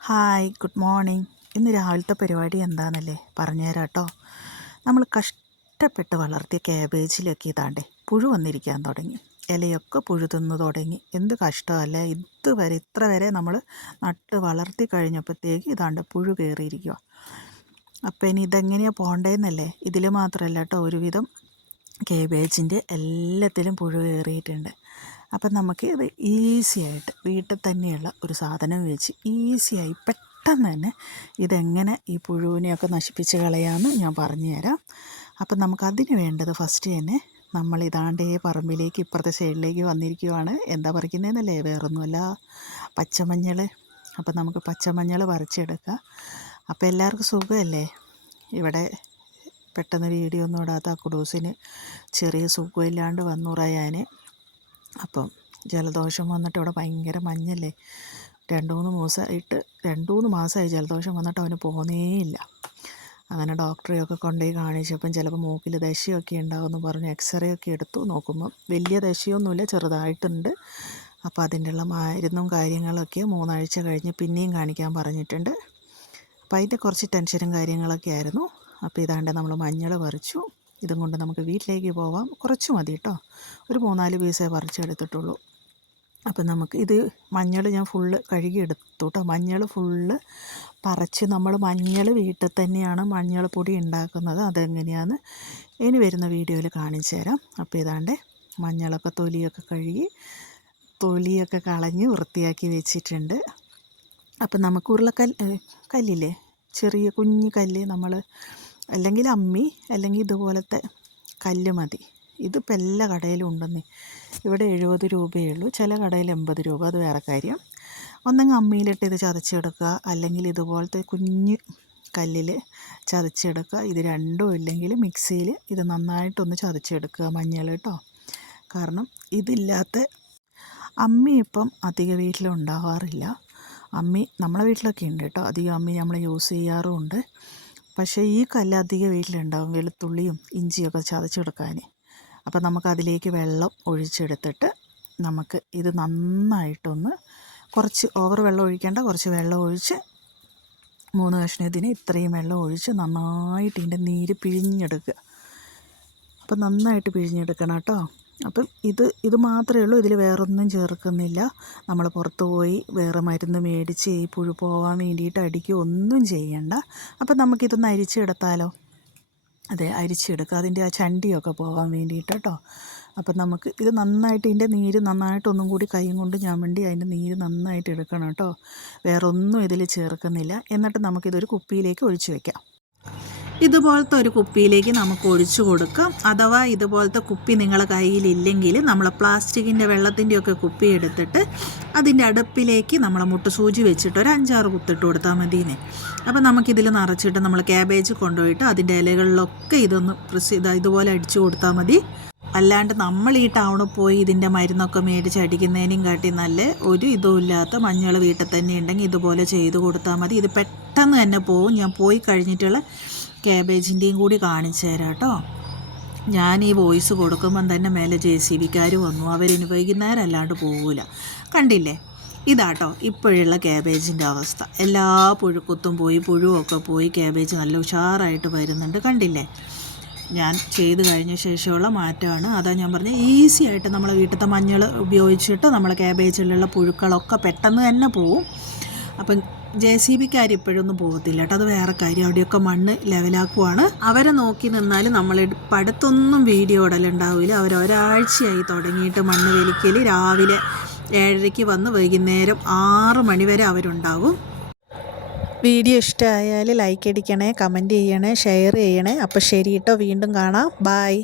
Hi, good morning. ഇന്ന് രാവിലത്തെ പരിപാടി എന്താണെന്നല്ലേ പറഞ്ഞുതരാം കേട്ടോ. നമ്മൾ കഷ്ടപ്പെട്ട് വളർത്തിയ ക്യാബേജിലൊക്കെ ഇതാണ്ടേ പുഴു വന്നിരിക്കാൻ തുടങ്ങി. ഇലയൊക്കെ പുഴു തിന്ന് തുടങ്ങി. എന്ത് കഷ്ടമല്ലേ. ഇത്ര വരെ നമ്മൾ നട്ട് വളർത്തി കഴിഞ്ഞപ്പോഴത്തേക്ക് ഇതാണ്ട് പുഴു കയറിയിരിക്കുക. അപ്പോൾ ഇനി ഇതെങ്ങനെയാണ് പോകേണ്ടതെന്നല്ലേ. ഇതിൽ മാത്രമല്ല കേട്ടോ, ഒരുവിധം കേബേജിൻ്റെ എല്ലാത്തിലും പുഴു കയറിയിട്ടുണ്ട്. അപ്പം നമുക്ക് ഇത് ഈസിയായിട്ട് വീട്ടിൽ തന്നെയുള്ള ഒരു സാധനം വെച്ച് ഈസിയായി പെട്ടെന്ന് തന്നെ ഇതെങ്ങനെ ഈ പുഴുവിനെയൊക്കെ നശിപ്പിച്ച് കളയാമെന്ന് ഞാൻ പറഞ്ഞു തരാം. അപ്പം നമുക്കതിന് വേണ്ടത് ഫസ്റ്റ് തന്നെ നമ്മൾ ഇതാണ്ടേ പറമ്പിലേക്ക് ഇപ്പുറത്തെ സൈഡിലേക്ക് വന്നിരിക്കുവാണ്. എന്താ പറിക്കുന്നതെന്നല്ലേ, വേറൊന്നുമല്ല, പച്ചമഞ്ഞൾ. അപ്പം നമുക്ക് പച്ചമഞ്ഞൾ പറിച്ചെടുക്കാം. അപ്പോൾ എല്ലാവർക്കും സുഖമല്ലേ. ഇവിടെ പെട്ടെന്ന് വീഡിയോ ഒന്നും ഇടാത്ത കുടൂസിന് ചെറിയ സുഖമില്ലാണ്ട് വന്നു റയാൻ. അപ്പം ജലദോഷം വന്നിട്ട് ഇവിടെ ഭയങ്കര മഞ്ഞല്ലേ. 2-3 മാസമായി ജലദോഷം വന്നിട്ട് അവന് പോകുന്നേയില്ല. അങ്ങനെ ഡോക്ടറെയൊക്കെ കൊണ്ടുപോയി കാണിച്ചപ്പം ചിലപ്പോൾ മൂക്കിൽ ദശയൊക്കെ ഉണ്ടാവുമെന്ന് പറഞ്ഞ് എക്സ്റേ ഒക്കെ എടുത്തു. നോക്കുമ്പം വലിയ ദശയൊന്നുമില്ല, ചെറുതായിട്ടുണ്ട്. അപ്പോൾ അതിൻ്റെ ഉള്ള മരുന്നും കാര്യങ്ങളൊക്കെ 3 ആഴ്ച കഴിഞ്ഞ് പിന്നെയും കാണിക്കാൻ പറഞ്ഞിട്ടുണ്ട്. അപ്പോൾ അതിൻ്റെ കുറച്ച് ടെൻഷനും കാര്യങ്ങളൊക്കെ ആയിരുന്നു. അപ്പോൾ ഇതാണ്ട് നമ്മൾ മഞ്ഞൾ പറിച്ചു. ഇതും കൊണ്ട് നമുക്ക് വീട്ടിലേക്ക് പോവാം. കുറച്ച് മതി കേട്ടോ, ഒരു 3-4 പീസേ പറിച്ചെടുത്തിട്ടുള്ളൂ. അപ്പം നമുക്ക് ഇത് മഞ്ഞൾ ഞാൻ ഫുള്ള് കഴുകിയെടുത്തു കേട്ടോ. മഞ്ഞൾ ഫുള്ള് പറിച്ച് നമ്മൾ മഞ്ഞൾ വീട്ടിൽ തന്നെയാണ് മഞ്ഞൾപ്പൊടി ഉണ്ടാക്കുന്നത്. അതെങ്ങനെയാണെന്ന് ഇനി വരുന്ന വീഡിയോയിൽ കാണിച്ചു തരാം. അപ്പോൾ ഇതാണ്ട് മഞ്ഞളൊക്കെ തൊലിയൊക്കെ കഴുകി തൊലിയൊക്കെ കളഞ്ഞ് വൃത്തിയാക്കി വെച്ചിട്ടുണ്ട്. അപ്പം നമുക്ക് കല്ലില്ലേ, ചെറിയ കുഞ്ഞു കല്ല്, നമ്മൾ അല്ലെങ്കിൽ അമ്മി അല്ലെങ്കിൽ ഇതുപോലത്തെ കല്ല് മതി. ഇതിപ്പോൾ എല്ലാ കടയിലും ഉണ്ടെന്നേ. ഇവിടെ 70 രൂപയേ ഉള്ളൂ, ചില കടയിൽ 80 രൂപ, അത് വേറെ കാര്യം. ഒന്നെങ്കിൽ അമ്മിയിലിട്ട് ഇത് ചതച്ചെടുക്കുക, അല്ലെങ്കിൽ ഇതുപോലത്തെ കുഞ്ഞ് കല്ലിൽ ചതച്ചെടുക്കുക. ഇത് രണ്ടും ഇല്ലെങ്കിൽ മിക്സിയിൽ ഇത് നന്നായിട്ടൊന്ന് ചതച്ചെടുക്കുക, മഞ്ഞൾ കേട്ടോ. കാരണം ഇതില്ലാത്ത അമ്മി ഇപ്പം അധിക വീട്ടിലുണ്ടാവാറില്ല. അമ്മി നമ്മളെ വീട്ടിലൊക്കെ ഉണ്ട് കേട്ടോ, അധികം അമ്മി നമ്മൾ യൂസ് ചെയ്യാറുമുണ്ട്. പക്ഷേ ഈ കല്ല് അധിക വീട്ടിലുണ്ടാവും, വെളുത്തുള്ളിയും ഇഞ്ചിയൊക്കെ ചതച്ചെടുക്കാൻ. അപ്പോൾ നമുക്കതിലേക്ക് വെള്ളം ഒഴിച്ചെടുത്തിട്ട് നമുക്ക് ഇത് നന്നായിട്ടൊന്ന്, കുറച്ച് ഓവർ വെള്ളം ഒഴിക്കേണ്ട, കുറച്ച് വെള്ളം ഒഴിച്ച് 3 കഷ്ണത്തിന് ഇത്രയും വെള്ളം ഒഴിച്ച് നന്നായിട്ട് ഇതിൻ്റെ നീര് പിഴിഞ്ഞെടുക്കുക. അപ്പം നന്നായിട്ട് പിഴിഞ്ഞെടുക്കണം കേട്ടോ. അപ്പം ഇത് മാത്രമേ ഉള്ളൂ, ഇതിൽ വേറൊന്നും ചേർക്കുന്നില്ല. നമ്മൾ പുറത്ത് പോയി വേറെ മരുന്ന് മേടിച്ച് ഈ പുഴു പോകാൻ വേണ്ടിയിട്ട് അടിക്കുക ഒന്നും ചെയ്യണ്ട. അപ്പം നമുക്കിതൊന്ന് അരിച്ചെടുത്താലോ. അതെ, അരിച്ചെടുക്കുക, അതിൻ്റെ ആ ചണ്ടിയൊക്കെ പോകാൻ വേണ്ടിയിട്ട് കേട്ടോ. അപ്പം നമുക്ക് ഇത് നന്നായിട്ട് ഇതിൻ്റെ നീര് നന്നായിട്ട് ഒന്നും കൂടി കൈയും കൊണ്ട് ഞവണ്ടി അതിൻ്റെ നീര് നന്നായിട്ട് എടുക്കണം കേട്ടോ. വേറൊന്നും ഇതിൽ ചേർക്കുന്നില്ല. എന്നിട്ട് നമുക്കിതൊരു കുപ്പിയിലേക്ക് ഒഴിച്ച് വയ്ക്കാം. ഇതുപോലത്തെ ഒരു കുപ്പിയിലേക്ക് നമുക്ക് ഒഴിച്ചു കൊടുക്കാം. അഥവാ ഇതുപോലത്തെ കുപ്പി നിങ്ങളുടെ കയ്യിലില്ലെങ്കിൽ നമ്മൾ പ്ലാസ്റ്റിക്കിൻ്റെ വെള്ളത്തിൻ്റെയൊക്കെ കുപ്പി എടുത്തിട്ട് അതിൻ്റെ അടുപ്പിലേക്ക് നമ്മൾ മുട്ടുസൂചി വെച്ചിട്ട് ഒരു 5-6 കുത്തിട്ട് കൊടുത്താൽ മതിയേ. അപ്പോൾ നമുക്കിതിൽ നിറച്ചിട്ട് നമ്മൾ ക്യാബേജ് കൊണ്ടുപോയിട്ട് അതിൻ്റെ ഇലകളിലൊക്കെ ഇതൊന്ന് ഇതുപോലെ അടിച്ചു കൊടുത്താൽ മതി. അല്ലാണ്ട് നമ്മൾ ഈ ടൗണിൽ പോയി ഇതിൻ്റെ മരുന്നൊക്കെ മേടിച്ച് അടിക്കുന്നതിനും കാട്ടി നല്ല ഒരു ഇതുമില്ലാത്ത മഞ്ഞൾ വീട്ടിൽ തന്നെ ഉണ്ടെങ്കിൽ ഇതുപോലെ ചെയ്ത് കൊടുത്താൽ മതി. ഇത് പെട്ടെന്ന് തന്നെ പോവും. ഞാൻ പോയി കഴിഞ്ഞിട്ടുള്ള ക്യാബേജിൻ്റെയും കൂടി കാണിച്ചു തരാം കേട്ടോ. ഞാൻ ഈ വോയിസ് കൊടുക്കുമ്പം തന്നെ മേലെ JCBക്കാർ വന്നു. അവരിനി വൈകുന്നേരം അല്ലാണ്ട് പോകില്ല. കണ്ടില്ലേ, ഇതാട്ടോ ഇപ്പോഴുള്ള ക്യാബേജിൻ്റെ അവസ്ഥ. എല്ലാ പുഴുക്കുത്തും പോയി, പുഴുവൊക്കെ പോയി, ക്യാബേജ് നല്ല ഉഷാറായിട്ട് വരുന്നുണ്ട്. കണ്ടില്ലേ, ഞാൻ ചെയ്ത് കഴിഞ്ഞ ശേഷമുള്ള മാറ്റമാണ്. അതാ ഞാൻ പറഞ്ഞത്, ഈസി ആയിട്ട് നമ്മളെ വീട്ടിലത്തെ മഞ്ഞൾ ഉപയോഗിച്ചിട്ട് നമ്മളെ ക്യാബേജിലുള്ള പുഴുക്കളൊക്കെ പെട്ടെന്ന് തന്നെ പോവും. അപ്പം JCBക്കാർ ഇപ്പോഴൊന്നും പോകത്തില്ല കേട്ടോ, അത് വേറെ കാര്യം. അവിടെയൊക്കെ മണ്ണ് ലെവലാക്കുവാണ്. അവരെ നോക്കി നിന്നാൽ നമ്മൾ അടുത്തൊന്നും വീഡിയോ ഇടലുണ്ടാവില്ല. ഒരാഴ്ചയായി തുടങ്ങിയിട്ട് മണ്ണ് വലിക്കൽ. രാവിലെ 7:30 വന്ന് വൈകുന്നേരം 6 മണി വരെ അവരുണ്ടാകും. വീഡിയോ ഇഷ്ടമായാൽ ലൈക്ക് അടിക്കണേ, കമൻറ്റ് ചെയ്യണേ, ഷെയർ ചെയ്യണേ. അപ്പോൾ ശരി കേട്ടോ, വീണ്ടും കാണാം. ബായ്.